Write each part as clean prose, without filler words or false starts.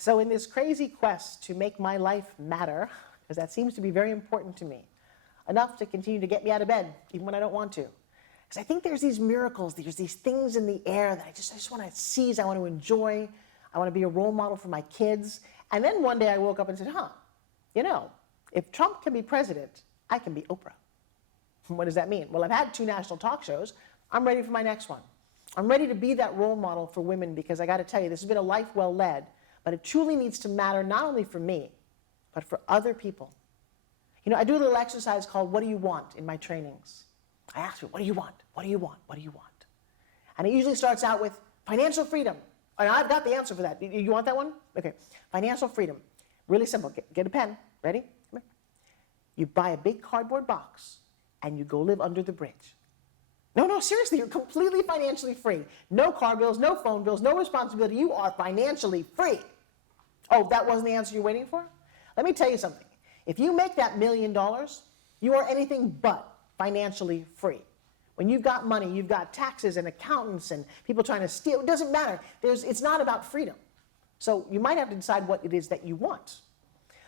So in this crazy quest to make my life matter, because that seems to be very important to me, enough to continue to get me out of bed, even when I don't want to. Because I think there's these miracles, there's these things in the air that I just want to seize, I want to enjoy, I want to be a role model for my kids. And then one day I woke up and said, you know, if Trump can be president, I can be Oprah. What does that mean? Well, I've had 2 national talk shows. I'm ready for my next one. I'm ready to be that role model for women because I got to tell you, this has been a life well led, but it truly needs to matter not only for me, but for other people. You know, I do a little exercise called What Do You Want in my trainings. I ask you, what do you want? What do you want? What do you want? And it usually starts out with financial freedom. And I've got the answer for that. You want that one? Okay. Financial freedom. Really simple. Get a pen. Ready? Come here. You buy a big cardboard box and you go live under the bridge. No, seriously, you're completely financially free. No car bills, no phone bills, no responsibility. You are financially free. Oh, that wasn't the answer you're waiting for? Let me tell you something. If you make that $1 million, you are anything but financially free. When you've got money, you've got taxes and accountants and people trying to steal. It doesn't matter. It's not about freedom. So you might have to decide what it is that you want.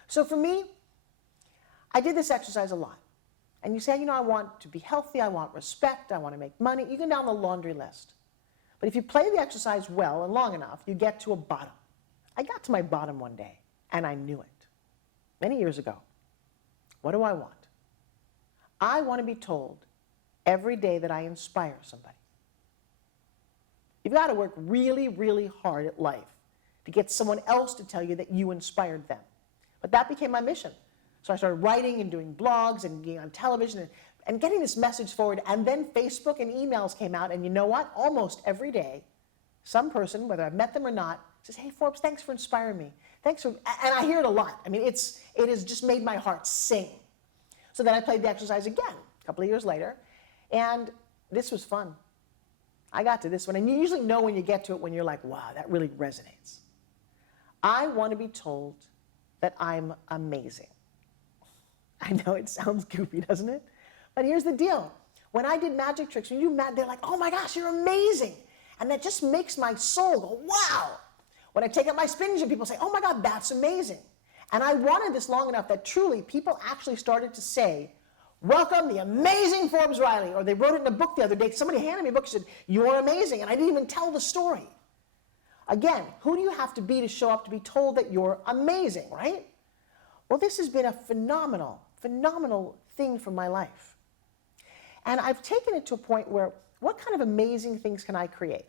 So for me, I did this exercise a lot. And you say, you know, I want to be healthy, I want respect, I want to make money. You go down the laundry list. But if you play the exercise well and long enough, you get to a bottom. I got to my bottom one day, and I knew it. Many years ago. What do I want? I want to be told every day that I inspire somebody. You've got to work really, really hard at life to get someone else to tell you that you inspired them. But that became my mission. So I started writing and doing blogs and being on television and getting this message forward. And then Facebook and emails came out. And you know what? Almost every day, some person, whether I've met them or not, says, hey, Forbes, thanks for inspiring me. Thanks for, and I hear it a lot. I mean, it has just made my heart sing. So then I played the exercise again a couple of years later. And this was fun. I got to this one. And you usually know when you get to it when you're like, wow, that really resonates. I want to be told that I'm amazing. I know it sounds goofy, doesn't it? But here's the deal. When I did magic tricks, when you do they're like, oh my gosh, you're amazing. And that just makes my soul go, wow. When I take out my spinach and people say, oh my God, that's amazing. And I wanted this long enough that truly people actually started to say, welcome the amazing Forbes Riley. Or they wrote it in a book the other day. Somebody handed me a book and said, you're amazing. And I didn't even tell the story. Again, who do you have to be to show up to be told that you're amazing, right? Well, this has been a phenomenal thing for my life. And I've taken it to a point where, what kind of amazing things can I create?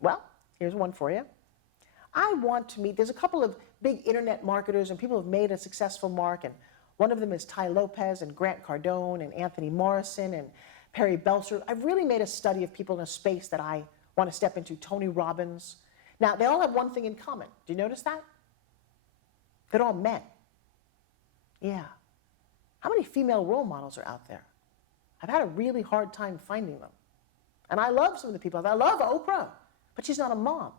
Well, here's one for you. I want to meet, there's a couple of big internet marketers and people who have made a successful mark, and one of them is Ty Lopez and Grant Cardone and Anthony Morrison and Perry Belcher. I've really made a study of people in a space that I want to step into, Tony Robbins. Now, they all have one thing in common. Do you notice that? They're all men. Yeah. How many female role models are out there? I've had a really hard time finding them. And I love some of the people. I love Oprah, but she's not a mom.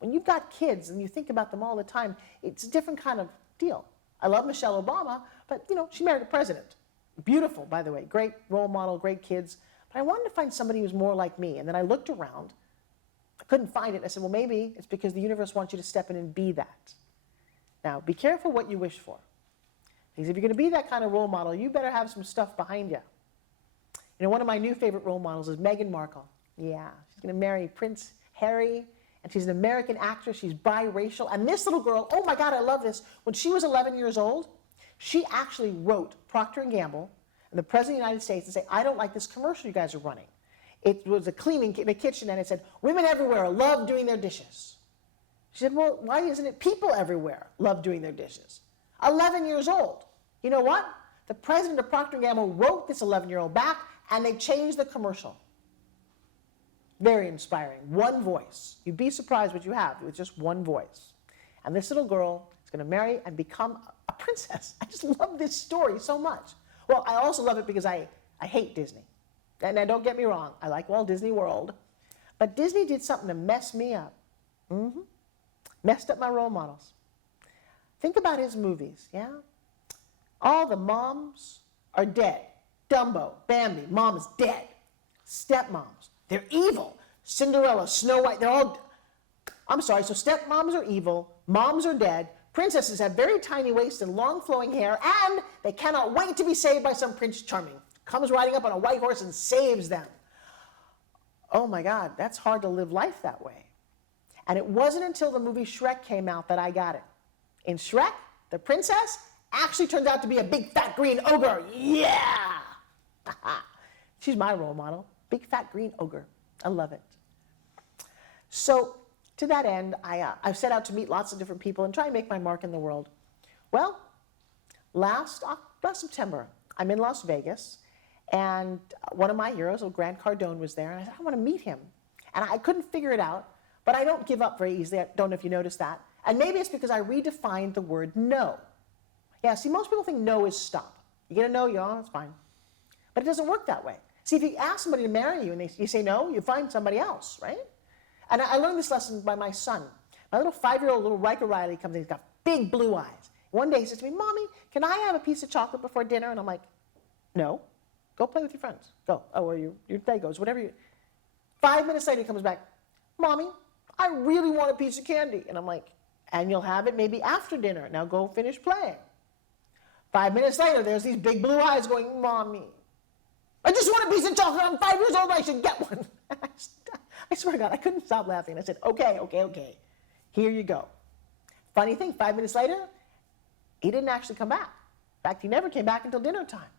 When you've got kids and you think about them all the time, it's a different kind of deal. I love Michelle Obama, but you know, she married a president. Beautiful, by the way, great role model, great kids. But I wanted to find somebody who was more like me. And then I looked around, I couldn't find it. And I said, well, maybe it's because the universe wants you to step in and be that. Now, be careful what you wish for. Because if you're going to be that kind of role model, you better have some stuff behind you. You know, one of my new favorite role models is Meghan Markle. Yeah, she's going to marry Prince Harry, and she's an American actress. She's biracial. And this little girl, oh my God, I love this. When she was 11 years old, she actually wrote Procter & Gamble and the President of the United States and say, I don't like this commercial you guys are running. It was a cleaning in a kitchen, and it said, women everywhere love doing their dishes. She said, well, why isn't it people everywhere love doing their dishes? 11 years old. You know what? The president of Procter & Gamble wrote this 11-year-old back, and they changed the commercial. Very inspiring. One voice. You'd be surprised what you have with just one voice. And this little girl is going to marry and become a princess. I just love this story so much. Well, I also love it because I hate Disney. And now don't get me wrong. I like Walt Disney World. But Disney did something to mess me up. Messed up my role models. Think about his movies, yeah? All the moms are dead. Dumbo, Bambi, mom is dead. Stepmoms, they're evil. Cinderella, Snow White, they're all... I'm sorry, so stepmoms are evil, moms are dead, princesses have very tiny waists and long flowing hair, and they cannot wait to be saved by some Prince Charming. Comes riding up on a white horse and saves them. Oh my God, that's hard to live life that way. And it wasn't until the movie Shrek came out that I got it. In Shrek, the princess actually turns out to be a big fat green ogre. Yeah! She's my role model. Big fat green ogre. I love it. So to that end, I've set out to meet lots of different people and try and make my mark in the world. Well, last September, I'm in Las Vegas, and one of my heroes, Grant Cardone, was there, and I said, I want to meet him. And I couldn't figure it out, but I don't give up very easily. I don't know if you noticed that. And maybe it's because I redefined the word no. Yeah, see, most people think no is stop. You get a no, it's fine. But it doesn't work that way. See, if you ask somebody to marry you and you say no, you find somebody else, right? And I learned this lesson by my son. My little 5-year-old little Riker Riley comes in, he's got big blue eyes. One day he says to me, Mommy, can I have a piece of chocolate before dinner? And I'm like, no, go play with your friends. Go. Oh, well, your day goes, whatever you. 5 minutes later he comes back, Mommy, I really want a piece of candy. And I'm like, and you'll have it maybe after dinner. Now go finish playing. 5 minutes later, there's these big blue eyes going, Mommy, I just want a piece of chocolate. I'm 5 years old. I should get one. I swear to God, I couldn't stop laughing. I said, okay. Here you go. Funny thing, 5 minutes later, he didn't actually come back. In fact, he never came back until dinner time.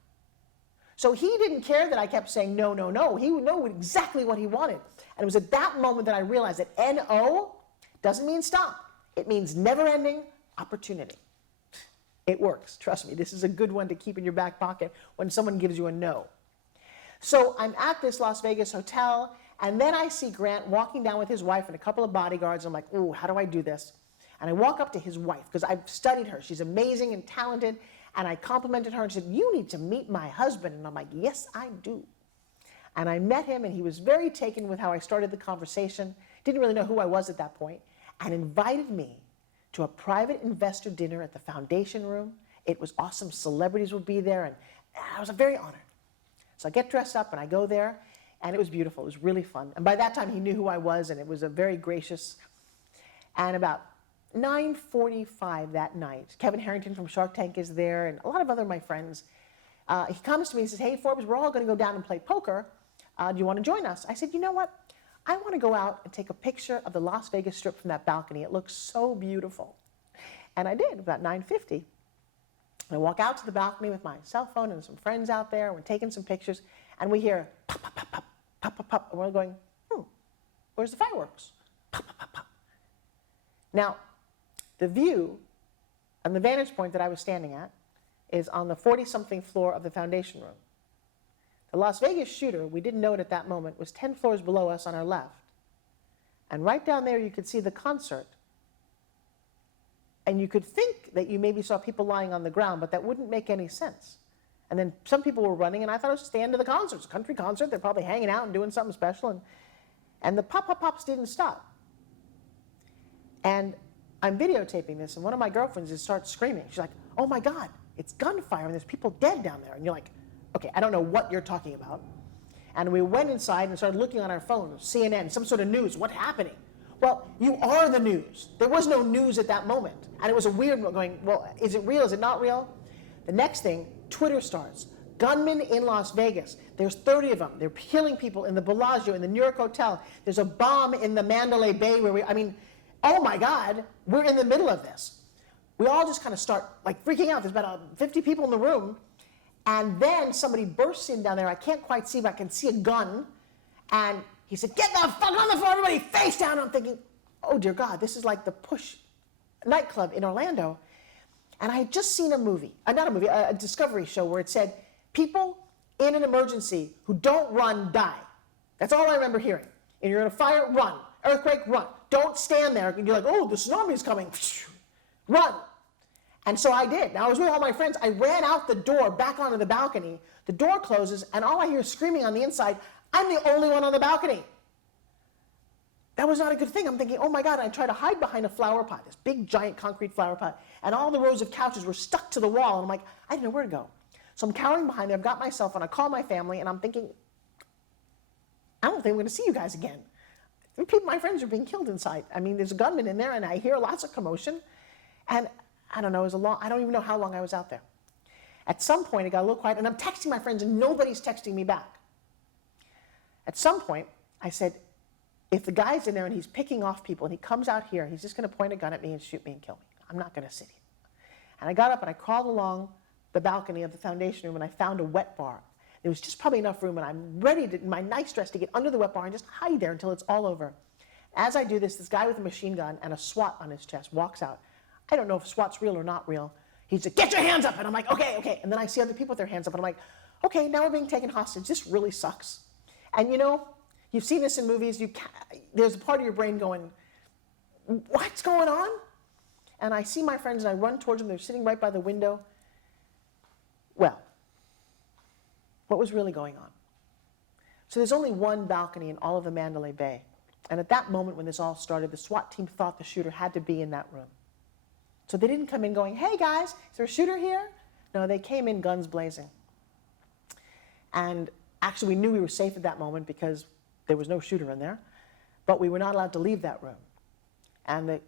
So he didn't care that I kept saying no. He knew exactly what he wanted. And it was at that moment that I realized that N-O doesn't mean stop. It means never-ending opportunity. It works. Trust me, this is a good one to keep in your back pocket when someone gives you a no. So I'm at this Las Vegas hotel, and then I see Grant walking down with his wife and a couple of bodyguards. I'm like, ooh, how do I do this? And I walk up to his wife, because I've studied her. She's amazing and talented. And I complimented her and said, you need to meet my husband. And I'm like, yes, I do. And I met him, and he was very taken with how I started the conversation. Didn't really know who I was at that point, and invited me to a private investor dinner at the foundation room. It was awesome. Celebrities would be there, and I was very honored. So I get dressed up, and I go there, and it was beautiful. It was really fun. And by that time, he knew who I was, and it was a very gracious. And about 9:45 that night, Kevin Harrington from Shark Tank is there, and a lot of other of my friends. He comes to me and says, hey, Forbes, we're all going to go down and play poker. Do you want to join us? I said, you know what? I want to go out and take a picture of the Las Vegas Strip from that balcony. It looks so beautiful. And I did, about 9:50. I walk out to the balcony with my cell phone and some friends out there. We're taking some pictures, and we hear pop, pop, pop, pop, pop, pop, pop. And we're going, where's the fireworks? Pop, pop, pop, pop. Now, the view and the vantage point that I was standing at is on the 40-something floor of the foundation room. The Las Vegas shooter, we didn't know it at that moment, was 10 floors below us on our left. And right down there, you could see the concert. And you could think that you maybe saw people lying on the ground, but that wouldn't make any sense. And then some people were running, and I thought it was just the end of the concert. It's a country concert. They're probably hanging out and doing something special. And the pop-pop-pops didn't stop. And I'm videotaping this, and one of my girlfriends just starts screaming. She's like, oh my God, it's gunfire, and there's people dead down there. And you're like, okay, I don't know what you're talking about. And we went inside and started looking on our phones, CNN, some sort of news. What's happening? Well, you are the news. There was no news at that moment. And it was a weird going, well, is it real? Is it not real? The next thing, Twitter starts. Gunmen in Las Vegas. There's 30 of them. They're killing people in the Bellagio, in the New York Hotel. There's a bomb in the Mandalay Bay where oh my God, we're in the middle of this. We all just kind of start like freaking out. There's about 50 people in the room. And then somebody bursts in down there. I can't quite see, but I can see a gun. And he said, get the fuck on the floor, everybody, face down. I'm thinking, oh dear God, this is like the Push nightclub in Orlando. And I had just seen a Discovery show where it said, people in an emergency who don't run die. That's all I remember hearing. And you're in a fire, run. Earthquake, run. Don't stand there. And you're like, oh, the tsunami's coming. Run. And so I did. Now I was with all my friends. I ran out the door back onto the balcony. The door closes, and all I hear is screaming on the inside, I'm the only one on the balcony. That was not a good thing. I'm thinking, oh my God, I tried to hide behind a flower pot, this big, giant concrete flower pot, and all the rows of couches were stuck to the wall, and I'm like, I didn't know where to go. So I'm cowering behind there. I've got my cell phone. I call my family, and I'm thinking, I don't think I'm going to see you guys again. And people, my friends are being killed inside. I mean, there's a gunman in there, and I hear lots of commotion. And I don't know, I don't even know how long I was out there. At some point, it got a little quiet, and I'm texting my friends, and nobody's texting me back. At some point, I said, if the guy's in there and he's picking off people, and he comes out here, he's just going to point a gun at me and shoot me and kill me. I'm not going to sit here. And I got up and I crawled along the balcony of the foundation room, and I found a wet bar. There was just probably enough room, and I'm ready to, in my nice dress, to get under the wet bar and just hide there until it's all over. As I do this, this guy with a machine gun and a SWAT on his chest walks out. I don't know if SWAT's real or not real. He's like, get your hands up. And I'm like, okay, okay. And then I see other people with their hands up, and I'm like, okay, now we're being taken hostage. This really sucks. And you know, you've seen this in movies. There's a part of your brain going, what's going on? And I see my friends, and I run towards them. They're sitting right by the window. Well, what was really going on? So there's only one balcony in all of the Mandalay Bay. And at that moment when this all started, the SWAT team thought the shooter had to be in that room. So they didn't come in going, hey guys, is there a shooter here? No, they came in guns blazing. And actually we knew we were safe at that moment because there was no shooter in there, but we were not allowed to leave that room. And the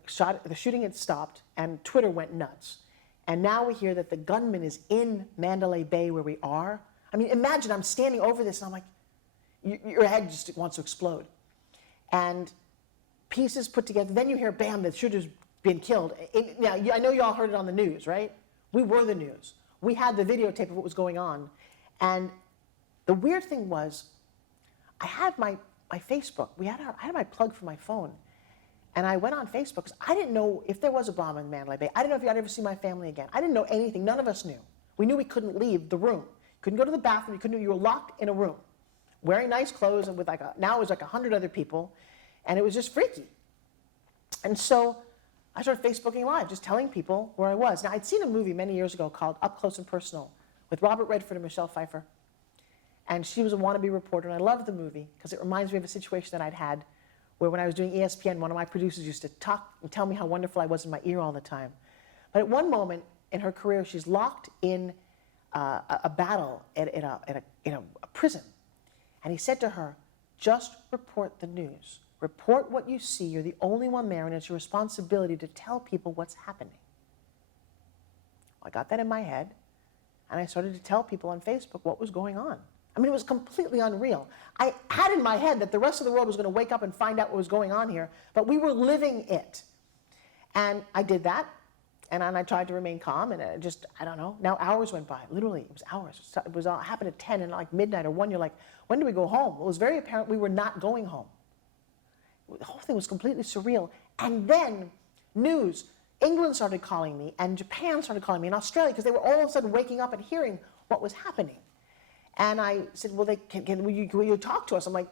shooting had stopped, and Twitter went nuts. And now we hear that the gunman is in Mandalay Bay where we are. I mean, imagine I'm standing over this, and I'm like, your head just wants to explode. And pieces put together, then you hear, bam, the shooter's been killed. Now, I know you all heard it on the news, right? We were the news. We had the videotape of what was going on. And the weird thing was, I had my Facebook. I had my plug for my phone. And I went on Facebook because I didn't know if there was a bomb in Mandalay Bay. I didn't know if I'd ever see my family again. I didn't know anything. None of us knew. We knew we couldn't leave the room. Couldn't go to the bathroom. You were locked in a room, wearing nice clothes, and with now it was like 100 other people, and it was just freaky. And so I started Facebooking Live, just telling people where I was. Now, I'd seen a movie many years ago called Up Close and Personal with Robert Redford and Michelle Pfeiffer. And she was a wannabe reporter, and I loved the movie because it reminds me of a situation that I'd had where when I was doing ESPN, one of my producers used to talk and tell me how wonderful I was in my ear all the time. But at one moment in her career, she's locked in a battle in a prison. And he said to her, just report the news. Report what you see. You're the only one there, and it's your responsibility to tell people what's happening. Well, I got that in my head, and I started to tell people on Facebook what was going on. I mean, it was completely unreal. I had in my head that the rest of the world was going to wake up and find out what was going on here, but we were living it. And I did that, and I tried to remain calm, and I don't know. Now hours went by. Literally, it was hours. It happened at 10, and like midnight or 1, you're like, when do we go home? Well, it was very apparent we were not going home. The whole thing was completely surreal. And then news. England started calling me, and Japan started calling me, and Australia, because they were all of a sudden waking up and hearing what was happening. And I said, well, will you talk to us? I'm like,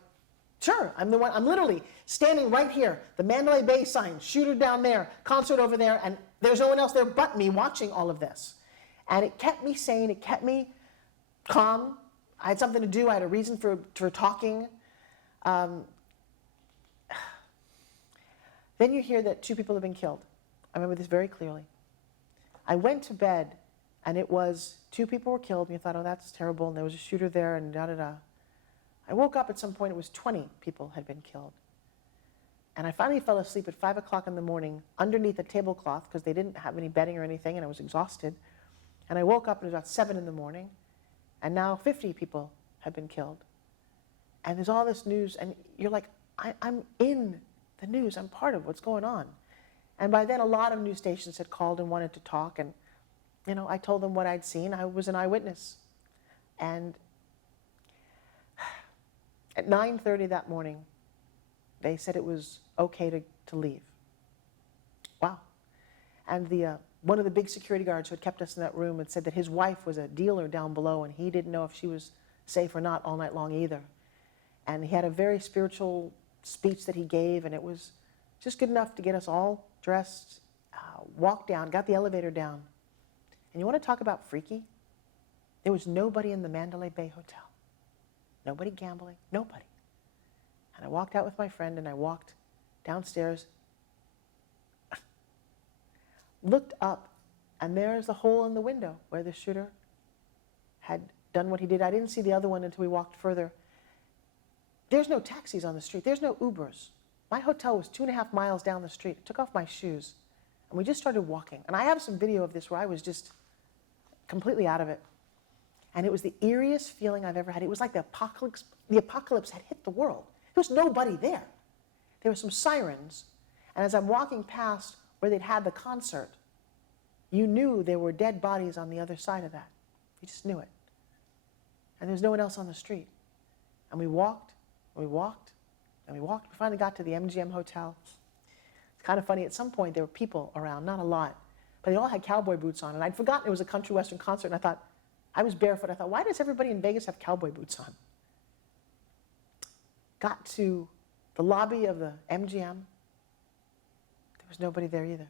sure. I'm the one. I'm literally standing right here. The Mandalay Bay sign, shooter down there, concert over there, and there's no one else there but me watching all of this. And it kept me sane. It kept me calm. I had something to do. I had a reason for talking. Then you hear that 2 people have been killed. I remember this very clearly. I went to bed, and it was 2 people were killed, and you thought, oh, that's terrible, and there was a shooter there, and da-da-da. I woke up at some point, it was 20 people had been killed. And I finally fell asleep at 5 o'clock in the morning underneath a tablecloth because they didn't have any bedding or anything, and I was exhausted. And I woke up, and it was about 7 in the morning, and now 50 people had been killed. And there's all this news, and you're like, I'm in the news. I'm part of what's going on. And by then, a lot of news stations had called and wanted to talk, and you know, I told them what I'd seen. I was an eyewitness. And at 9:30 that morning, they said it was okay to leave. Wow. And one of the big security guards who had kept us in that room had said that his wife was a dealer down below, and he didn't know if she was safe or not all night long either. And he had a very spiritual speech that he gave, and it was just good enough to get us all dressed, walked down, got the elevator down. And you want to talk about freaky? There was nobody in the Mandalay Bay Hotel. Nobody gambling, nobody. And I walked out with my friend, and I walked downstairs, looked up, and there's the hole in the window where the shooter had done what he did. I didn't see the other one until we walked further. There's no taxis on the street. There's no Ubers. My hotel was 2.5 miles down the street. I took off my shoes, and we just started walking. And I have some video of this where I was just completely out of it. And it was the eeriest feeling I've ever had. It was like the apocalypse had hit the world. There was nobody there. There were some sirens. And as I'm walking past where they'd had the concert, you knew there were dead bodies on the other side of that. You just knew it. And there was no one else on the street. And we walked, and we walked, and we walked. We finally got to the MGM Hotel. It's kind of funny. At some point, there were people around, not a lot, but they all had cowboy boots on. And I'd forgotten it was a country western concert, and I thought, I was barefoot. I thought, why does everybody in Vegas have cowboy boots on? Got to the lobby of the MGM. There was nobody there either.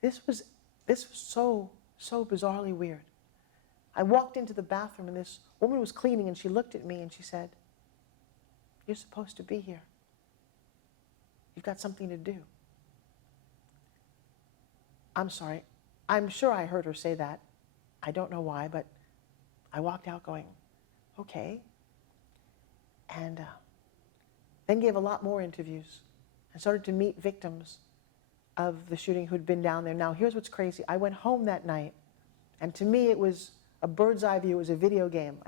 This was so bizarrely weird. I walked into the bathroom, and this woman was cleaning, and she looked at me, and she said, "You're supposed to be here. You've got something to do." I'm sorry. I'm sure I heard her say that. I don't know why, but I walked out going, okay. And then gave a lot more interviews and started to meet victims of the shooting who'd been down there. Now, here's what's crazy. I went home that night, and to me it was a bird's eye view. It was a video game.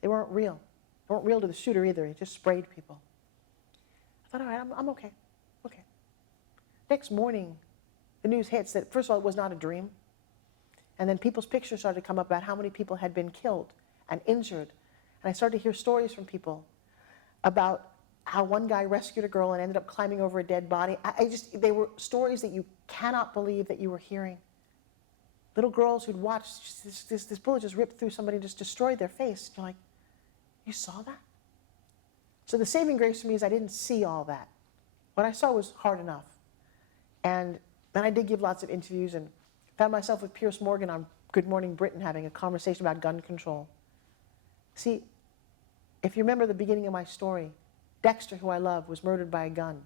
They weren't real. They weren't real to the shooter either. He just sprayed people. I thought, all right, I'm okay. Okay. Next morning, the news hits that, first of all, it was not a dream. And then people's pictures started to come up about how many people had been killed and injured. And I started to hear stories from people about how one guy rescued a girl and ended up climbing over a dead body. They were stories that you cannot believe that you were hearing. Little girls who'd watched this bullet just ripped through somebody and just destroyed their face. You're like, you saw that? So the saving grace for me is I didn't see all that. What I saw was hard enough. And then I did give lots of interviews and found myself with Piers Morgan on Good Morning Britain having a conversation about gun control. See, if you remember the beginning of my story, Dexter, who I love, was murdered by a gun.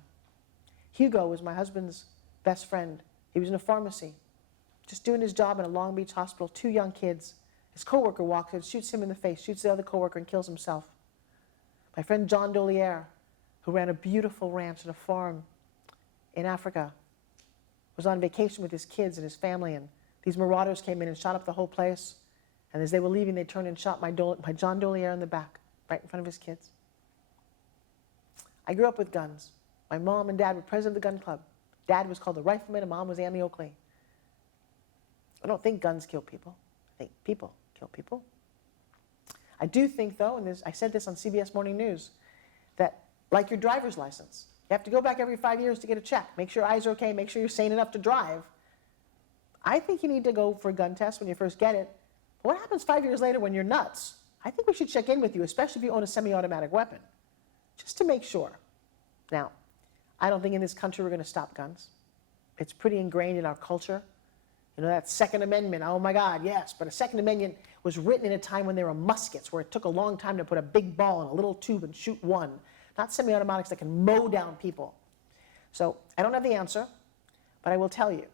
Hugo was my husband's best friend. He was in a pharmacy, just doing his job in a Long Beach hospital, 2 young kids. His coworker walks in, shoots him in the face, shoots the other coworker, and kills himself. My friend John Doliere, who ran a beautiful ranch and a farm in Africa, was on vacation with his kids and his family, and these marauders came in and shot up the whole place. And as they were leaving, they turned and shot my John Doliere in the back, right in front of his kids. I grew up with guns. My mom and dad were president of the gun club. Dad was called the Rifleman, and mom was Annie Oakley. I don't think guns kill people. I think people kill people. I do think, though, and I said this on CBS Morning News, that like your driver's license, you have to go back every 5 years to get a check. Make sure your eyes are okay. Make sure you're sane enough to drive. I think you need to go for a gun test when you first get it. But what happens 5 years later when you're nuts? I think we should check in with you, especially if you own a semi-automatic weapon, just to make sure. Now, I don't think in this country we're going to stop guns. It's pretty ingrained in our culture. You know, that Second Amendment, oh my God, yes. But a Second Amendment was written in a time when there were muskets, where it took a long time to put a big ball in a little tube and shoot one. Not semi-automatics that can mow down people. So I don't have the answer, but I will tell you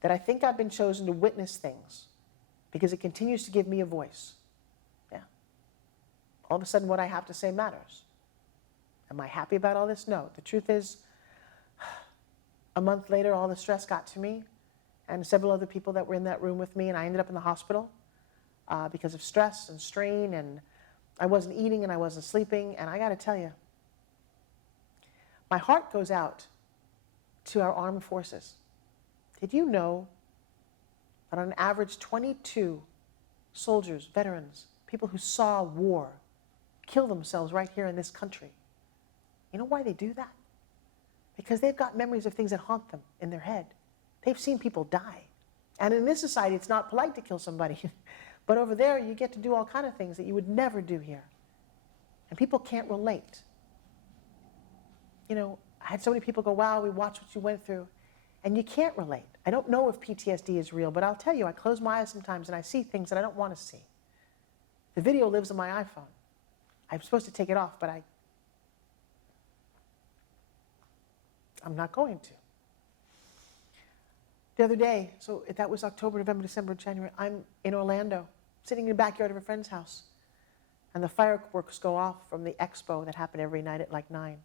that I think I've been chosen to witness things because it continues to give me a voice. Yeah. All of a sudden what I have to say matters. Am I happy about all this? No. The truth is, a month later, all the stress got to me and several other people that were in that room with me, and I ended up in the hospital because of stress and strain, and I wasn't eating and I wasn't sleeping, and I got to tell you, my heart goes out to our armed forces. Did you know that on average 22 soldiers, veterans, people who saw war, kill themselves right here in this country? You know why they do that? Because they've got memories of things that haunt them in their head. They've seen people die. And in this society, it's not polite to kill somebody. But over there, you get to do all kinds of things that you would never do here. And people can't relate. You know, I had so many people go, wow, we watched what you went through. And you can't relate. I don't know if PTSD is real, but I'll tell you, I close my eyes sometimes and I see things that I don't want to see. The video lives on my iPhone. I'm supposed to take it off, but I'm not going to. The other day, so that was October, November, December, January, I'm in Orlando, sitting in the backyard of a friend's house, and the fireworks go off from the expo that happened every night at like 9.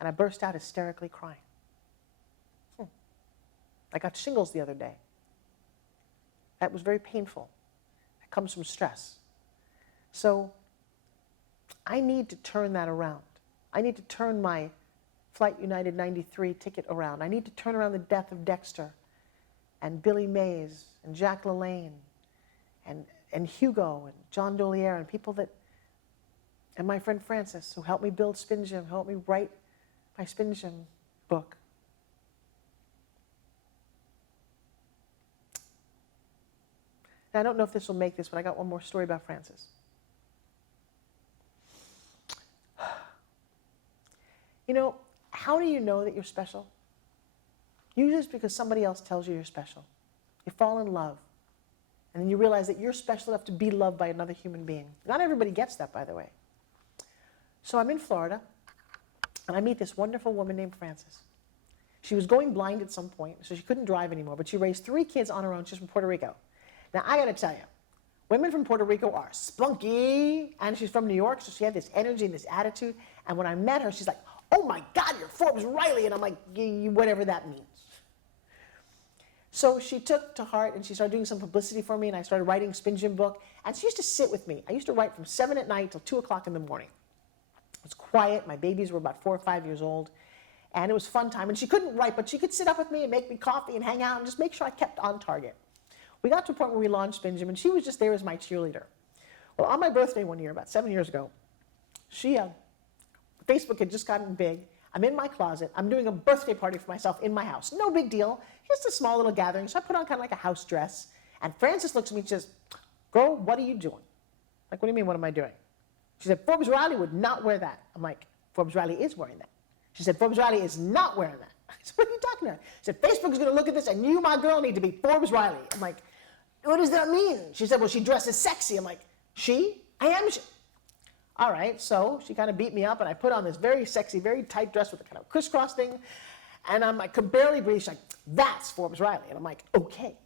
and I burst out hysterically crying. I got shingles the other day. That was very painful. It comes from stress. So I need to turn that around. I need to turn my Flight United 93 ticket around. I need to turn around the death of Dexter and Billy Mays and Jack LaLanne and Hugo and John Doliere and people that, and my friend Francis, who helped me build Spin Gym, helped me write my Spin Gym book. Now, I don't know if this will make this, but I got one more story about Francis. You know, how do you know that you're special? Usually it's because somebody else tells you you're special. You fall in love, and then you realize that you're special enough to be loved by another human being. Not everybody gets that, by the way. So I'm in Florida, and I meet this wonderful woman named Frances. She was going blind at some point, so she couldn't drive anymore, but she raised 3 kids on her own. She's from Puerto Rico. Now, I got to tell you, women from Puerto Rico are spunky, and she's from New York, so she had this energy and this attitude, and when I met her, she's like, oh my God, you're Forbes Riley, and I'm like, whatever that means. So she took to heart, and she started doing some publicity for me, and I started writing a Spin Gym book, and she used to sit with me. I used to write from 7 at night till 2 o'clock in the morning. It was quiet. My babies were about 4 or 5 years old, and it was fun time, and she couldn't write, but she could sit up with me and make me coffee and hang out and just make sure I kept on target. We got to a point where we launched Spin Gym, and she was just there as my cheerleader. Well, on my birthday one year, about 7 years ago, Facebook had just gotten big. I'm in my closet. I'm doing a birthday party for myself in my house. No big deal. Just a small little gathering. So I put on kind of like a house dress. And Frances looks at me and says, girl, what are you doing? Like, what do you mean, what am I doing? She said, Forbes Riley would not wear that. I'm like, Forbes Riley is wearing that. She said, Forbes Riley is not wearing that. I said, what are you talking about? She said, Facebook's going to look at this and you, my girl, need to be Forbes Riley. I'm like, what does that mean? She said, well, she dresses sexy. I'm like, she? I am she. All right, so she kind of beat me up, and I put on this very sexy, very tight dress with a kind of crisscross thing, and I could barely breathe. She's like, that's Forbes Riley. And I'm like, okay.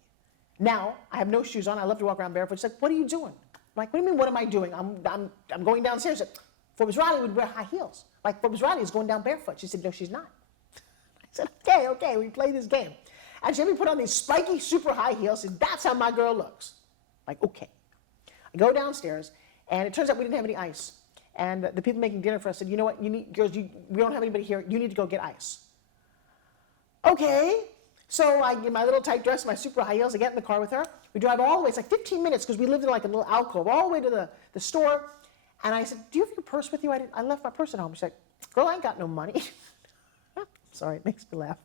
Now, I have no shoes on. I love to walk around barefoot. She's like, what are you doing? I'm like, what do you mean, what am I doing? I'm going downstairs. She said, Forbes Riley would wear high heels. Like, Forbes Riley is going down barefoot. She said, no, she's not. I said, okay, we play this game. And she had me put on these spiky, super high heels. Said, that's how my girl looks. Like, okay. I go downstairs, and it turns out we didn't have any ice. And the people making dinner for us said, you know what, girls, we don't have anybody here. You need to go get ice. Okay. So I get my little tight dress, my super high heels. I get in the car with her. We drive all the way. It's like 15 minutes because we lived in like a little alcove all the way to the store. And I said, do you have your purse with you? I left my purse at home. She's like, girl, I ain't got no money. Sorry, it makes me laugh.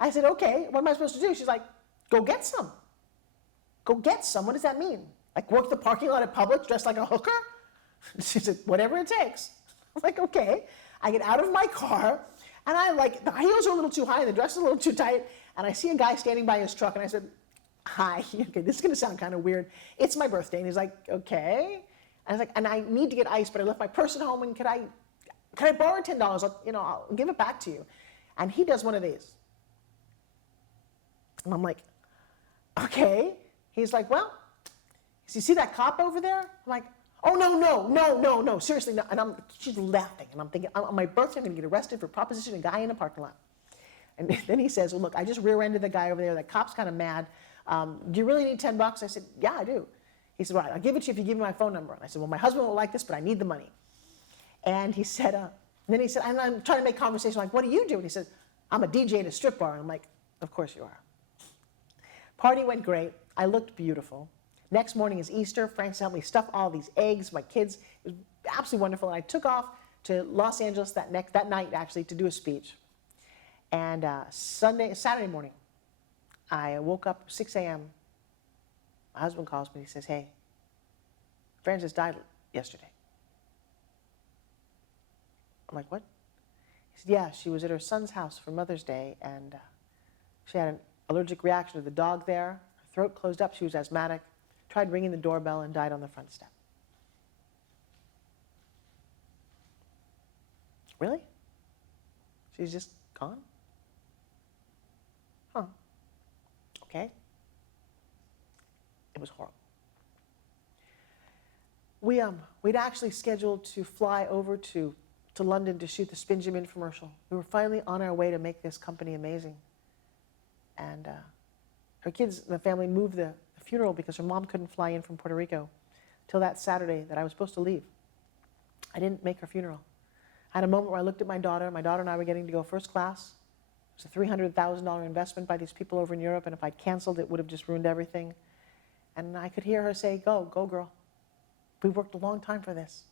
I said, okay, what am I supposed to do? She's like, go get some. Go get some. What does that mean? Like work the parking lot at Publix dressed like a hooker? She said, whatever it takes. I'm like, okay. I get out of my car, and the heels are a little too high, and the dress is a little too tight, and I see a guy standing by his truck, and I said, hi, okay, this is going to sound kind of weird. It's my birthday. And he's like, okay. And I was like, and I need to get ice, but I left my purse at home, and could I borrow $10? I'll give it back to you. And he does one of these. And I'm like, okay. He's like, well, you see that cop over there? I'm like, oh, no, seriously, no. And she's laughing, and I'm thinking, on my birthday, I'm going to get arrested for propositioning a guy in a parking lot. And then he says, well, look, I just rear-ended the guy over there. That cop's kind of mad. Do you really need $10? I said, yeah, I do. He said, right, I'll give it to you if you give me my phone number. And I said, well, my husband won't like this, but I need the money. And he said, and I'm trying to make conversation, like, what do you do? And he said, I'm a DJ at a strip bar. And I'm like, of course you are. Party went great. I looked beautiful. Next morning is Easter. Francis helped me stuff all these eggs, my kids. It was absolutely wonderful. And I took off to Los Angeles that night, actually, to do a speech. And Saturday morning, I woke up 6 a.m. My husband calls me. He says, hey, Frances died yesterday. I'm like, what? He said, yeah, she was at her son's house for Mother's Day, and she had an allergic reaction to the dog there. Her throat closed up. She was asthmatic. Tried ringing the doorbell and died on the front step. Really? She's just gone? Huh. Okay. It was horrible. We'd actually scheduled to fly over to to London to shoot the Spin Gym infomercial. We were finally on our way to make this company amazing. And her kids and the family moved the funeral because her mom couldn't fly in from Puerto Rico till that Saturday that I was supposed to leave. I didn't make her funeral. I had a moment where I looked at my daughter. My daughter and I were getting to go first class. It was a $300,000 investment by these people over in Europe, and if I'd canceled, it would have just ruined everything. And I could hear her say, go girl. We worked a long time for this.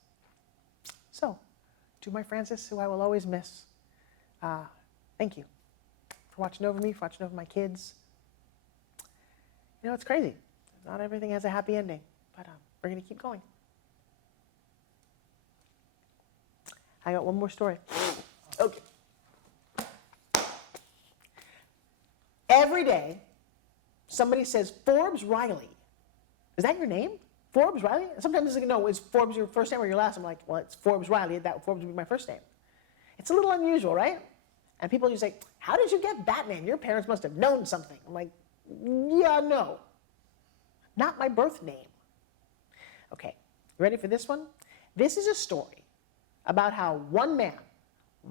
So, to my Frances, who I will always miss, thank you for watching over me, for watching over my kids. You know, it's crazy. Not everything has a happy ending, but we're going to keep going. I got one more story. Okay. Every day, somebody says, Forbes Riley. Is that your name? Forbes Riley? Sometimes it's like, no, is Forbes your first name or your last? I'm like, well, it's Forbes Riley. That Forbes would be my first name. It's a little unusual, right? And people just say, how did you get that name? Your parents must have known something. I'm like, yeah, no. Not my birth name. Okay, you ready for this one? This is a story about how one man,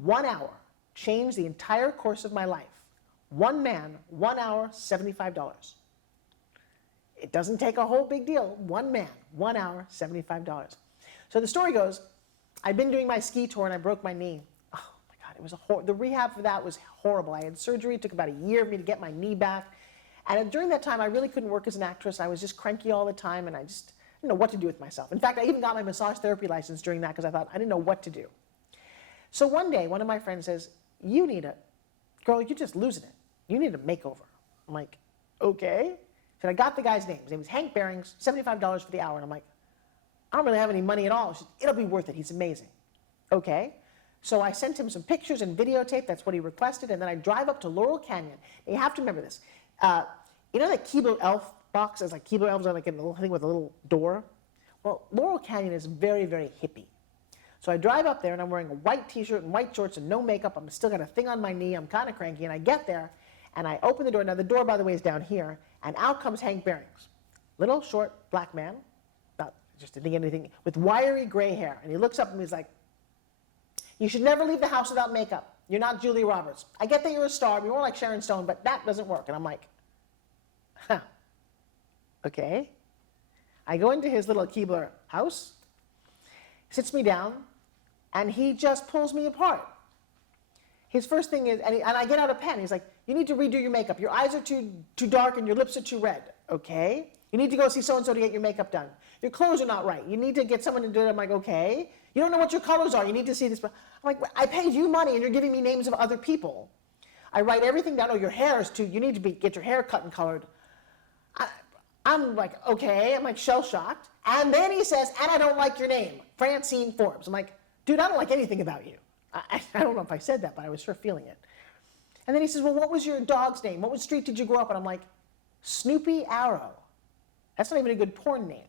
1 hour, changed the entire course of my life. One man, 1 hour, $75. It doesn't take a whole big deal. One man, 1 hour, $75. So the story goes, I'd been doing my ski tour and I broke my knee. Oh my God, it was the rehab for that was horrible. I had surgery. It took about a year for me to get my knee back. And during that time, I really couldn't work as an actress. I was just cranky all the time and I just didn't know what to do with myself. In fact, I even got my massage therapy license during that because I thought I didn't know what to do. So one day, one of my friends says, girl, you're just losing it. You need a makeover. I'm like, okay. So I got the guy's name. His name was Hank Bearings, $75 for the hour. And I'm like, I don't really have any money at all. She said, it'll be worth it. He's amazing. Okay. So I sent him some pictures and videotape. That's what he requested. And then I drive up to Laurel Canyon. And you have to remember this. You know that Keebler Elf box? It's like Keebler Elves are like in a little thing with a little door. Well, Laurel Canyon is very, very hippie. So I drive up there and I'm wearing a white t-shirt and white shorts and no makeup. I'm still got a thing on my knee. I'm kind of cranky. And I get there and I open the door. Now the door, by the way, is down here. And out comes Hank Bearings. Little, short, black man. Just didn't think anything. With wiry gray hair. And he looks up and he's like, you should never leave the house without makeup. You're not Julia Roberts. I get that you're a star. You're more like Sharon Stone, but that doesn't work. And I'm like, huh. Okay. I go into his little Keebler house, sits me down, and he just pulls me apart. His first thing is, and I get out a pen. He's like, you need to redo your makeup. Your eyes are too dark and your lips are too red. Okay. You need to go see so-and-so to get your makeup done. Your clothes are not right. You need to get someone to do it. I'm like, okay. You don't know what your colors are. You need to see this. I'm like, I paid you money and you're giving me names of other people. I write everything down. Oh, your hair is too, you need to get your hair cut and colored. I'm like, okay. I'm like shell-shocked. And then he says, and I don't like your name, Francine Forbes. I'm like, dude, I don't like anything about you. I don't know if I said that, but I was sure feeling it. And then he says, well, what was your dog's name? What street did you grow up on? I'm like, Snoopy Arrow. That's not even a good porn name.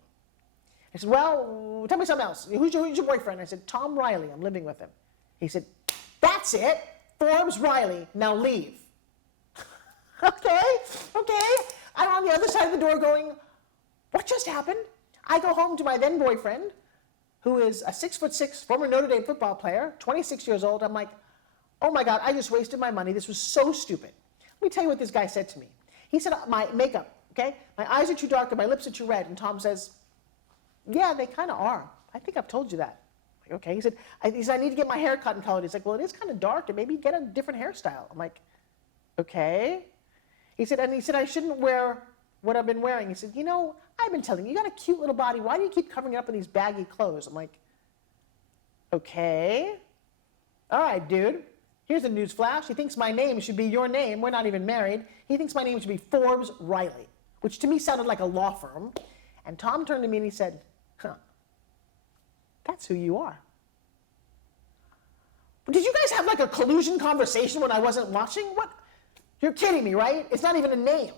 He said, well, tell me something else. Who's your boyfriend? I said, Tom Riley. I'm living with him. He said, that's it. Forbes Riley. Now leave. Okay. I'm on the other side of the door going, what just happened? I go home to my then boyfriend, who is a 6'6" former Notre Dame football player, 26 years old. I'm like, oh my God, I just wasted my money. This was so stupid. Let me tell you what this guy said to me. He said, my makeup, okay? My eyes are too dark and my lips are too red. And Tom says, yeah, they kind of are. I think I've told you that. I'm like, okay. He said, I need to get my hair cut and colored. He's like, well, it is kind of dark and maybe get a different hairstyle. I'm like, okay. He said, I shouldn't wear what I've been wearing. He said, you know, I've been telling you, you got a cute little body. Why do you keep covering it up in these baggy clothes? I'm like, okay. All right, dude. Here's a news flash. He thinks my name should be your name. We're not even married. He thinks my name should be Forbes Riley, which to me sounded like a law firm. And Tom turned to me and he said, that's who you are. Did you guys have like a collusion conversation when I wasn't watching? What? You're kidding me, right? It's not even a name.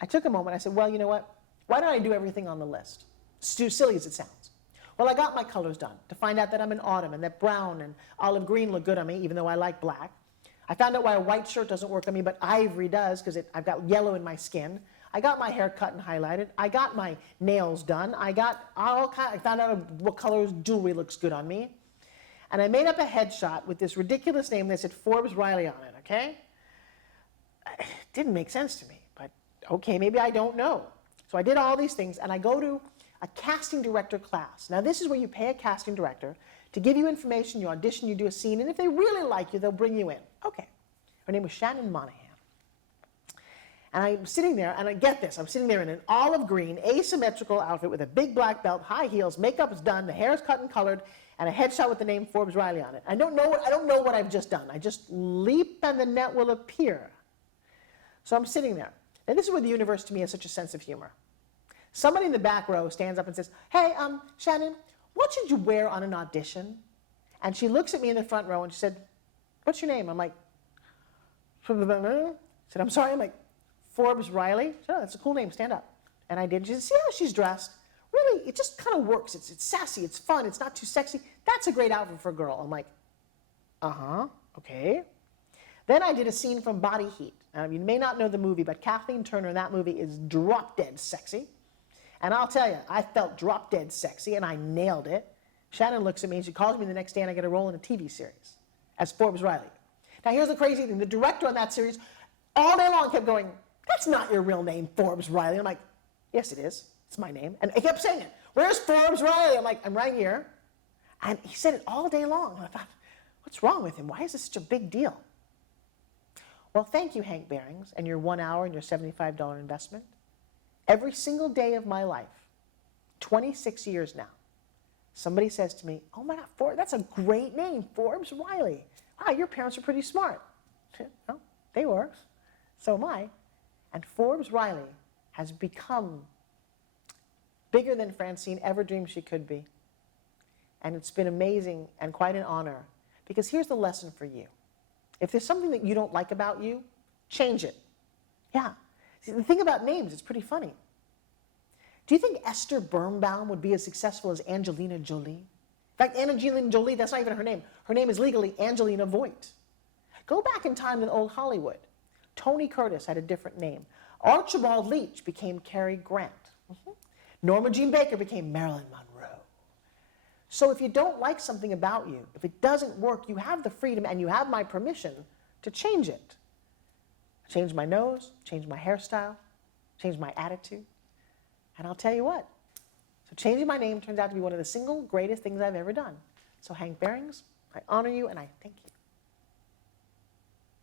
I took a moment. I said, well, you know what? Why don't I do everything on the list? It's too silly as it sounds. Well, I got my colors done to find out that I'm in autumn and that brown and olive green look good on me, even though I like black. I found out why a white shirt doesn't work on me, but ivory does because I've got yellow in my skin. I got my hair cut and highlighted. I got my nails done. I found out what color jewelry looks good on me. And I made up a headshot with this ridiculous name that said Forbes Riley on it, okay? It didn't make sense to me, but okay, maybe I don't know. So I did all these things, and I go to a casting director class. Now, this is where you pay a casting director to give you information, you audition, you do a scene, and if they really like you, they'll bring you in. Okay. Her name was Shannon Monahan. And I'm sitting there, and I get this, I'm sitting there in an olive green, asymmetrical outfit with a big black belt, high heels, makeup is done, the hair is cut and colored, and a headshot with the name Forbes Riley on it. I don't know what I've just done. I just leap and the net will appear. So I'm sitting there. And this is where the universe to me has such a sense of humor. Somebody in the back row stands up and says, hey, Shannon, what should you wear on an audition? And she looks at me in the front row and she said, what's your name? I'm like, I said, I'm sorry. I'm like, Forbes Riley? She said, oh, that's a cool name, stand up. And I did. She said, see how she's dressed? Really, it just kind of works. It's sassy, it's fun, it's not too sexy. That's a great outfit for a girl. I'm like, okay. Then I did a scene from Body Heat. You may not know the movie, but Kathleen Turner in that movie is drop dead sexy. And I'll tell you, I felt drop dead sexy, and I nailed it. Shannon looks at me, and she calls me the next day, and I get a role in a TV series as Forbes Riley. Now, here's the crazy thing. The director on that series all day long kept going, that's not your real name, Forbes Riley. I'm like, yes, it is. It's my name. And he kept saying it. Where's Forbes Riley? I'm like, I'm right here. And he said it all day long. And I thought, what's wrong with him? Why is this such a big deal? Well, thank you, Hank Behrings, and your 1 hour and your $75 investment. Every single day of my life, 26 years now, somebody says to me, oh my God, that's a great name, Forbes Riley. Wow, your parents are pretty smart. Well, they were. So am I. And Forbes Riley has become bigger than Francine ever dreamed she could be. And it's been amazing and quite an honor. Because here's the lesson for you. If there's something that you don't like about you, change it. Yeah. See, the thing about names, it's pretty funny. Do you think Esther Birnbaum would be as successful as Angelina Jolie? In fact, Angelina Jolie, that's not even her name. Her name is legally Angelina Voight. Go back in time in old Hollywood. Tony Curtis had a different name. Archibald Leach became Cary Grant. Norma Jean Baker became Marilyn Monroe. So if you don't like something about you, if it doesn't work, you have the freedom and you have my permission to change it. Change my nose, change my hairstyle, change my attitude. And I'll tell you what, so changing my name turns out to be one of the single greatest things I've ever done. So Hank Behrings, I honor you and I thank you.